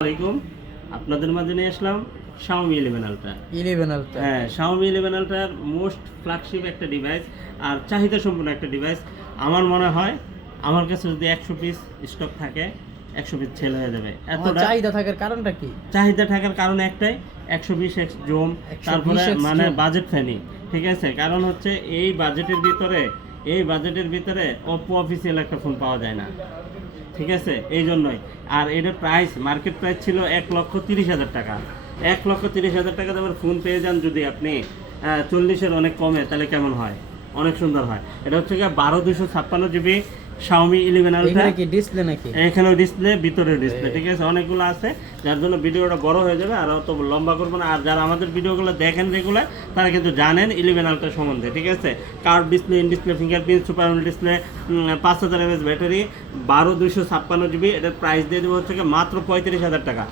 আসসালামাইকুম, আপনাদের মাঝে নিয়ে আসলাম Xiaomi 11 Ultra। 11 আলট্রা। হ্যাঁ, Xiaomi 11 Ultraর মোস্ট ফ্ল্যাগশিপ একটা ডিভাইস আর চাহিদা সম্পন্ন একটা ডিভাইস। আমার মনে হয় আমার কাছে যদি 100 পিস স্টক থাকে 100 পিস সেল হয়ে যাবে। এতটা চাহিদা থাকার কারণটা কি? চাহিদা থাকার কারণ একটাই, 120 জুম, 120 তারপরে X মানে zoom। Budget friendly. ঠিক আছে, কারণ হচ্ছে এই বাজেটের ভিতরে অপো অফিসিয়াল একটা ফোন পাওয়া যায় না। ঠিক আছে, এই জন্যই। আর এটার প্রাইস, মার্কেট প্রাইস ছিল 1,30,000 টাকা। 1,30,000 টাকা দামের ফোন পেয়ে যান যদি আপনি 40-এর অনেক কমে, তাহলে কেমন হয়? অনেক সুন্দর হয়। এটা হচ্ছে গিয়ে 12/256 GB Xiaomi 11 Ultra। এখানে কি ডিসপ্লে নাকি? এখানেও ডিসপ্লে, ভিতরে ডিসপ্লে। ঠিক আছে, অনেকগুলো আছে, যার জন্য ভিডিওটা বড় হয়ে যাবে আর অত লম্বা করবো না। আর যারা আমাদের ভিডিওগুলো দেখেন রেগুলার, তারা কিন্তু জানেন 11 Ultra সম্বন্ধে। ঠিক আছে, curve display, in display fingerprint, super AMOLED display, 5000 mAh battery, 12/256 GB। এটার প্রাইস দিয়ে দেবো হচ্ছে গিয়ে মাত্র 35,000 টাকা।